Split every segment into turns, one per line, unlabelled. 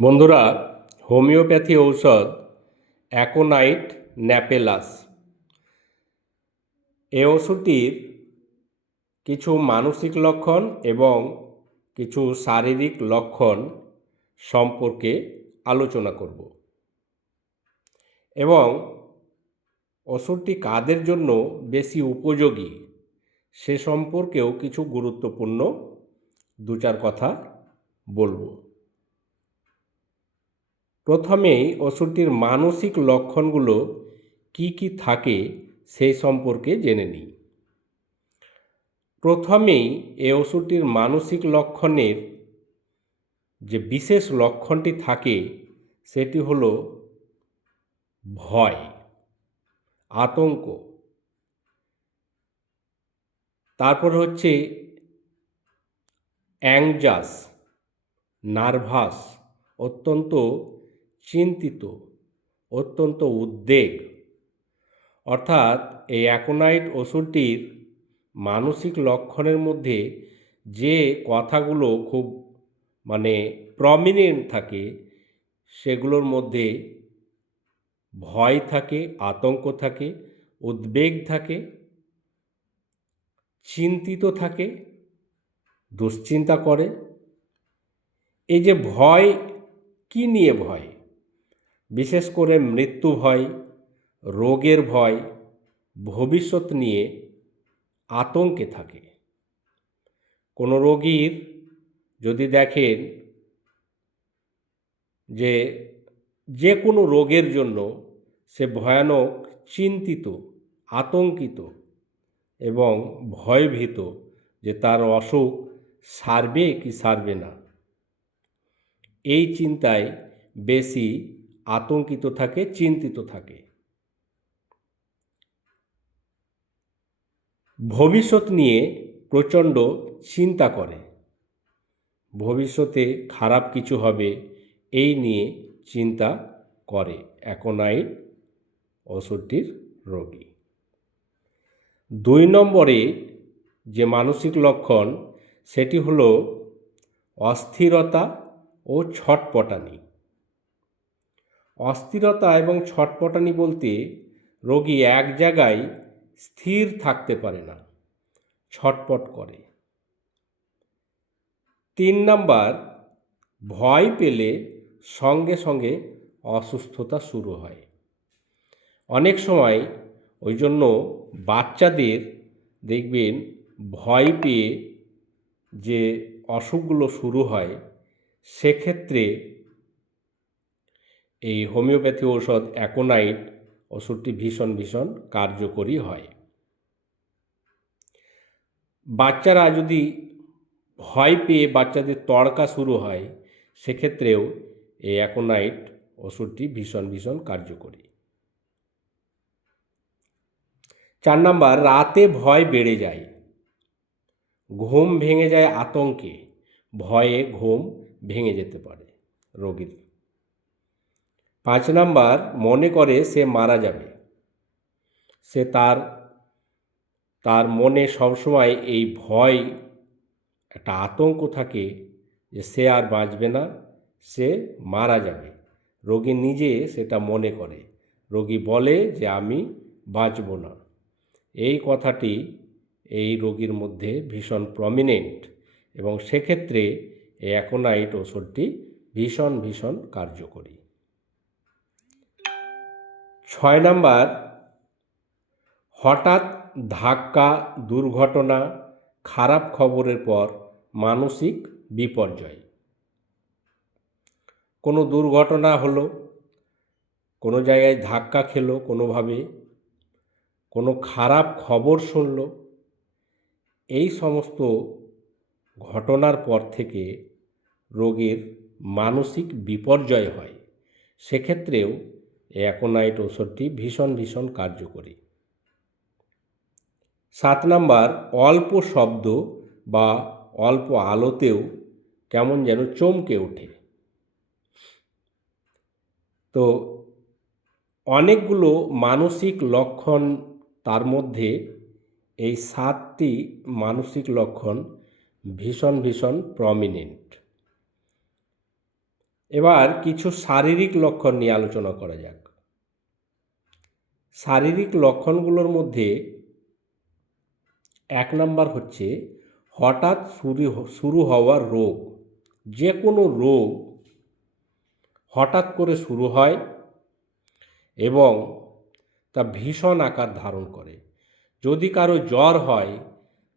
বন্ধুরা, হোমিওপ্যাথি ঔষধ অ্যাকোনাইট ন্যাপেলাস। এই ওষুধটির কিছু মানসিক লক্ষণ এবং কিছু শারীরিক লক্ষণ সম্পর্কে আলোচনা করব। এবং ওষুধটি কাদের জন্য বেশি উপযোগী সে সম্পর্কেও কিছু গুরুত্বপূর্ণ দু চার কথা বলব। প্রথমেই ওষুধটির মানসিক লক্ষণগুলো কি কি থাকে সেই সম্পর্কে জেনে নিই। প্রথমেই এই ওষুধটির মানসিক লক্ষণের যে বিশেষ লক্ষণটি থাকে সেটি হলো ভয়, আতঙ্ক। তারপর হচ্ছে অ্যাংজাস নার্ভাস অত্যন্ত চিন্তিত, অত্যন্ত উদ্বেগ। অর্থাৎ এই অ্যাকোনাইট ওষুধটির মানসিক লক্ষণের মধ্যে যে কথাগুলো খুব মানে প্রমিনেন্ট থাকে, সেগুলোর মধ্যে ভয় থাকে, আতঙ্ক থাকে, উদ্বেগ থাকে, চিন্তিত থাকে, দুশ্চিন্তা করে। এই যে ভয়, কি নিয়ে ভয়? বিশেষ করে মৃত্যু ভয়, রোগের ভয় ভবিষ্যৎ নিয়ে আতঙ্কে থাকে। কোনো রোগীর যদি দেখেন যে যে কোনো রোগের জন্য সে ভয়ানক, চিন্তিত, আতঙ্কিত এবং ভয়ভীত যে তার অসুখ সারবে কি সারবে না, এই চিন্তায় বেশি আতঙ্কিত থাকে, চিন্তিত থাকে। ভবিষ্যৎ নিয়ে প্রচণ্ড চিন্তা করে। ভবিষ্যতে খারাপ কিছু হবে, এই নিয়ে চিন্তা করে অ্যাকোনাইট ওষুধটির রোগী। দুই নম্বরে যে মানসিক লক্ষণ, সেটি হলো অস্থিরতা ও ছটপটানি। অস্থিরতা এবং ছটপটানি বলতে রোগী এক জায়গায় স্থির থাকতে পারে না, ছটপট করে। তিন নাম্বার, ভয় পেলে সঙ্গে সঙ্গে অসুস্থতা শুরু হয়। অনেক সময় ওই জন্য বাচ্চাদের দেখবেন ভয় পেয়ে যে অসুখগুলো শুরু হয়, সেক্ষেত্রে এই হোমিওপ্যাথি ঔষধ অ্যাকোনাইট ওষুধটি ভীষণ ভীষণ কার্যকরী হয়। বাচ্চারা যদি ভয় পেয়ে বাচ্চাদের তড়কা শুরু হয়, সেক্ষেত্রেও এই অ্যাকোনাইট ওষুধটি ভীষণ ভীষণ কার্যকরী। চার নাম্বার, রাতে ভয় বেড়ে যায়। ঘুম ভেঙে যায় আতঙ্কে, ভয়ে ঘুম ভেঙে যেতে পারে রোগীর। পাঁচ নাম্বার, মনে করে সে মারা যাবে। সে তার তার মনে সবসময় এই ভয়, একটা আতঙ্ক থাকে যে সে আর বাঁচবে না, সে মারা যাবে। রোগী নিজে সেটা মনে করে। রোগী বলে যে, আমি বাঁচব না। এই কথাটি এই রোগীর মধ্যে ভীষণ প্রমিনেন্ট এবং সেক্ষেত্রে এই অ্যাকোনাইট ওষুধটি ভীষণ ভীষণ কার্যকরী। ছয় নাম্বার, হঠাৎ ধাক্কা, দুর্ঘটনা, খারাপ খবরের পর মানসিক বিপর্যয়। কোনো দুর্ঘটনা হলো, কোনো জায়গায় ধাক্কা খেলো কোনোভাবে, কোনো খারাপ খবর শুনল, এই সমস্ত ঘটনার পর থেকে রোগের মানসিক বিপর্যয় হয়। সেক্ষেত্রেও এই অ্যাকোনাইট ওষুধটি ভীষণ ভীষণ কার্যকরী। সাত নাম্বার, অল্প শব্দ বা অল্প আলোতেও কেমন যেন চমকে ওঠে। তো অনেকগুলো মানসিক লক্ষণ তার মধ্যে এই সাতটি মানসিক লক্ষণ ভীষণ ভীষণ প্রমিনেন্ট এবার কিছু শারীরিক লক্ষণ নিয়ে আলোচনা করা যাক। শারীরিক লক্ষণগুলোর মধ্যে এক নাম্বার হচ্ছে হঠাৎ শুরু শুরু হওয়ার রোগ। যে কোনো রোগ হঠাৎ করে শুরু হয় এবং তা ভীষণ আকার ধারণ করে। যদি কারও জ্বর হয়,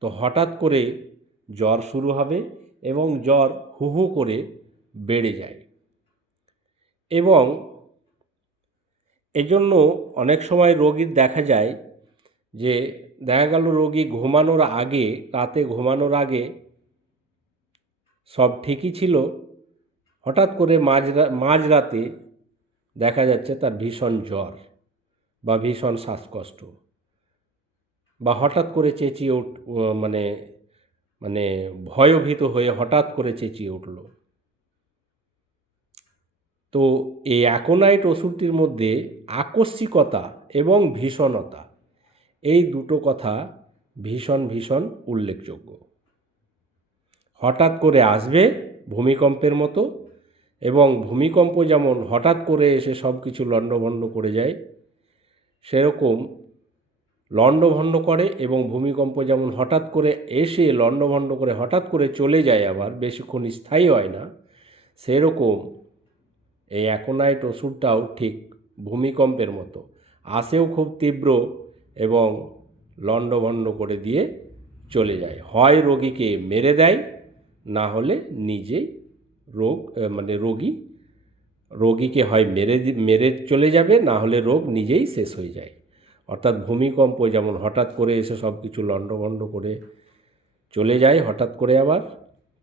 তো হঠাৎ করে জ্বর শুরু হবে এবং জ্বর হু হু করে বেড়ে যায়। এবং এজন্য অনেক সময় রোগীর দেখা যায় যে দেখা গেল রোগী ঘুমানোর আগে, রাতে ঘুমানোর আগে সব ঠিকই ছিল। হঠাৎ করে মাঝরা, মাঝরাতে দেখা যাচ্ছে তার ভীষণ জ্বর বা ভীষণ শ্বাসকষ্ট বা হঠাৎ করে চেঁচিয়ে উঠ মানে মানে ভয়ভীত হয়ে হঠাৎ করে চেঁচিয়ে উঠল। তো এই অ্যাকোনাইট ওষুধটির মধ্যে আকস্মিকতা এবং ভীষণতা, এই দুটো কথা ভীষণ ভীষণ উল্লেখযোগ্য। হঠাৎ করে আসবে ভূমিকম্পের মতো এবং ভূমিকম্প যেমন হঠাৎ করে এসে সব কিছু লণ্ডভণ্ড করে যায়, সেরকম লণ্ডভণ্ড করে এবং ভূমিকম্প যেমন হঠাৎ করে এসে লণ্ডভণ্ড করে হঠাৎ করে চলে যায় আবার, বেশিক্ষণ স্থায়ী হয় না, সেরকম এই অ্যাকোনাইট ওষুধটাও ঠিক ভূমিকম্পের মতো। আসেও খুব তীব্র এবং লণ্ডভণ্ড করে দিয়ে চলে যায়। হয় রোগীকে মেরে দেয়, না হলে নিজেই রোগ মানে রোগী, রোগীকে হয় মেরে মেরে চলে যাবে, না হলে রোগ নিজেই শেষ হয়ে যায়। অর্থাৎ ভূমিকম্প যেমন হঠাৎ করে এসে সব কিছু লণ্ডভণ্ড করে চলে যায়, হঠাৎ করে আবার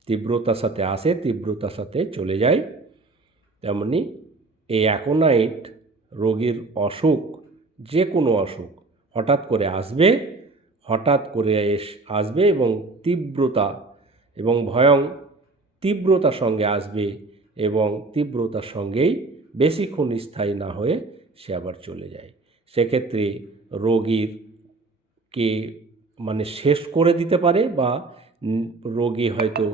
তীব্রতার সাথে আসে, তীব্রতার সাথে চলে যায়। তেমনি এই অ্যাকোনাইট রোগীর অসুখ যে কোনো অসুখ, হঠাৎ করে আসবে, হঠাৎ করে এস, আসবে এবং তীব্রতা এবং ভয়ং তীব্রতার সঙ্গে আসবে এবং তীব্রতার সঙ্গেই বেশিক্ষণ স্থায়ী না হয়ে সে আবার চলে যায়। সেক্ষেত্রে রোগীর কে মানে শেষ করে দিতে পারে বা রোগী হয়তো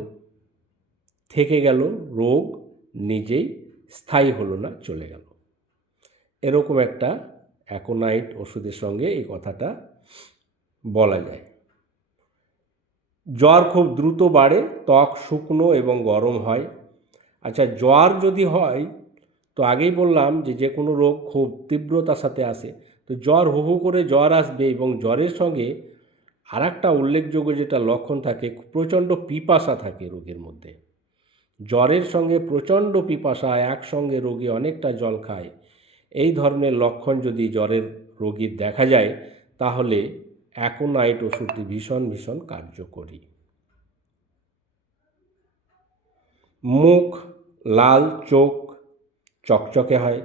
থেকে গেল, রোগ নিজেই স্থায়ী হলো না, চলে গেল। এরকম একটা অ্যাকোনাইট ওষুধের সঙ্গে এই কথাটা বলা যায়। জ্বর খুব দ্রুত বাড়ে, ত্বক শুকনো এবং গরম হয়। আচ্ছা জ্বর যদি হয়, তো আগেই বললাম যে যে কোনো রোগ খুব তীব্রতার সাথে আসে। তো জ্বর হু হু করে জ্বর আসবে এবং জ্বরের সঙ্গে আর একটা উল্লেখযোগ্য যেটা লক্ষণ থাকে, প্রচণ্ড পিপাসা থাকে রোগের মধ্যে। জ্বরের সঙ্গে প্রচণ্ড পিপাসা, একসঙ্গে রোগী অনেকটা জল খায়। এই ধরনের লক্ষণ যদি জ্বরের রোগীর দেখা যায়, তাহলে অ্যাকোনাইট ওষুধটি ভীষণ ভীষণ কার্যকরী। মুখ লাল, চোখ চকচকে হয়।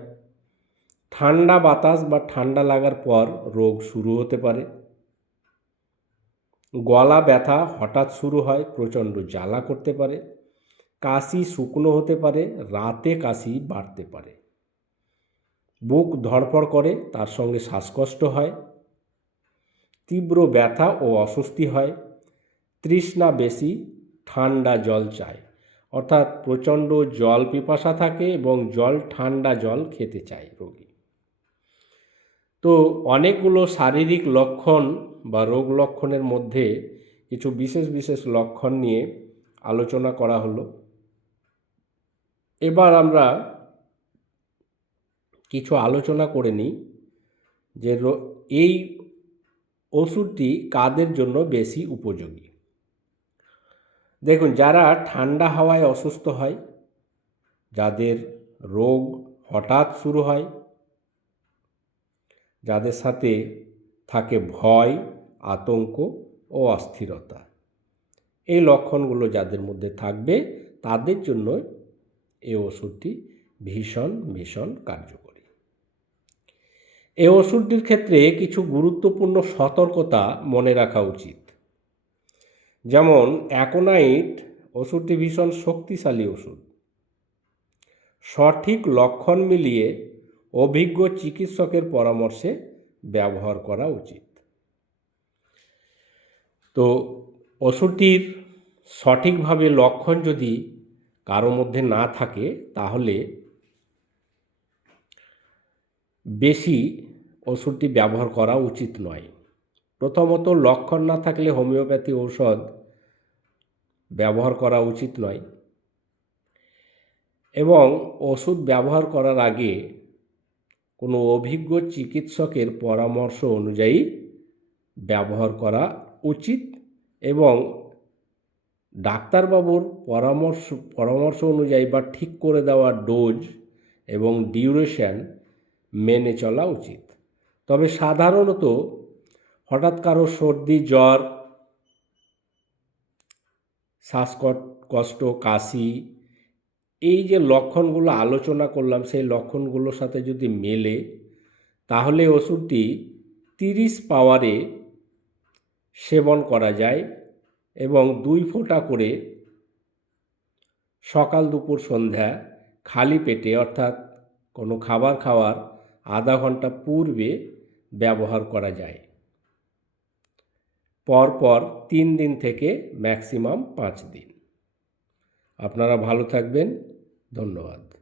ঠান্ডা বাতাস বা ঠান্ডা লাগার পর রোগ শুরু হতে পারে। গলা ব্যথা হঠাৎ শুরু হয়, প্রচণ্ড জ্বালা করতে পারে। কাশি শুকনো হতে পারে, রাতে কাশি বাড়তে পারে। বুক ধড়ফড় করে, তার সঙ্গে শ্বাসকষ্ট হয়। তীব্র ব্যথা ও অস্বস্তি হয়। তৃষ্ণা বেশি, ঠান্ডা জল চায়। অর্থাৎ প্রচণ্ড জল পিপাসা থাকে এবং জল ঠান্ডা জল খেতে চায় রোগী। তো অনেকগুলো শারীরিক লক্ষণ বা রোগ লক্ষণের মধ্যে কিছু বিশেষ বিশেষ লক্ষণ নিয়ে আলোচনা করা হলো। এবার আমরা কিছু আলোচনা করে নিই যে এই ওষুধটি কাদের জন্য বেশি উপযোগী? দেখুন, যারা ঠান্ডা হাওয়ায় অসুস্থ হয়, যাদের রোগ হঠাৎ শুরু হয়, যাদের সাথে থাকে ভয়, আতঙ্ক ও অস্থিরতা, এই লক্ষণগুলো যাদের মধ্যে থাকবে, তাদের জন্য এই ওষুধটি ভীষণ ভীষণ কার্যকরী। এই ওষুধটির ক্ষেত্রে কিছু গুরুত্বপূর্ণ সতর্কতা মনে রাখা উচিত। যেমন, অ্যাকোনাইট ওষুধটি ভীষণ শক্তিশালী ওষুধ। সঠিক লক্ষণ মিলিয়ে অভিজ্ঞ চিকিৎসকের পরামর্শে ব্যবহার করা উচিত। তো, ওষুধটির সঠিকভাবে লক্ষণ যদি কারও মধ্যে না থাকে, তাহলে বেশি ওষুধটি ব্যবহার করা উচিত নয়। প্রথমত, লক্ষণ না থাকলে হোমিওপ্যাথি ঔষধ ব্যবহার করা উচিত নয় এবং ওষুধ ব্যবহার করার আগে কোনো অভিজ্ঞ চিকিৎসকের পরামর্শ অনুযায়ী ব্যবহার করা উচিত এবং ডাক্তারবাবুর পরামর্শ পরামর্শ অনুযায়ী বা ঠিক করে দেওয়া ডোজ এবং ডিউরেশন মেনে চলা উচিত। তবে সাধারণত হঠাৎ কারও সর্দি, জ্বর শ্বাসকট কষ্ট কাশি, এই যে লক্ষণগুলো আলোচনা করলাম, সেই লক্ষণগুলোর সাথে যদি মেলে, তাহলে ওষুধটি তিরিশ পাওয়ারে সেবন করা যায়। এবং দুই ফোঁটা করে সকাল দুপুর সন্ধ্যা খালি পেটে, অর্থাৎ কোনো খাবার খাওয়ার আধা ঘণ্টা পূর্বে ব্যবহার করা যায়। পরপর তিন দিন থেকে ম্যাক্সিমাম পাঁচ দিন। আপনারা ভালো থাকবেন। ধন্যবাদ।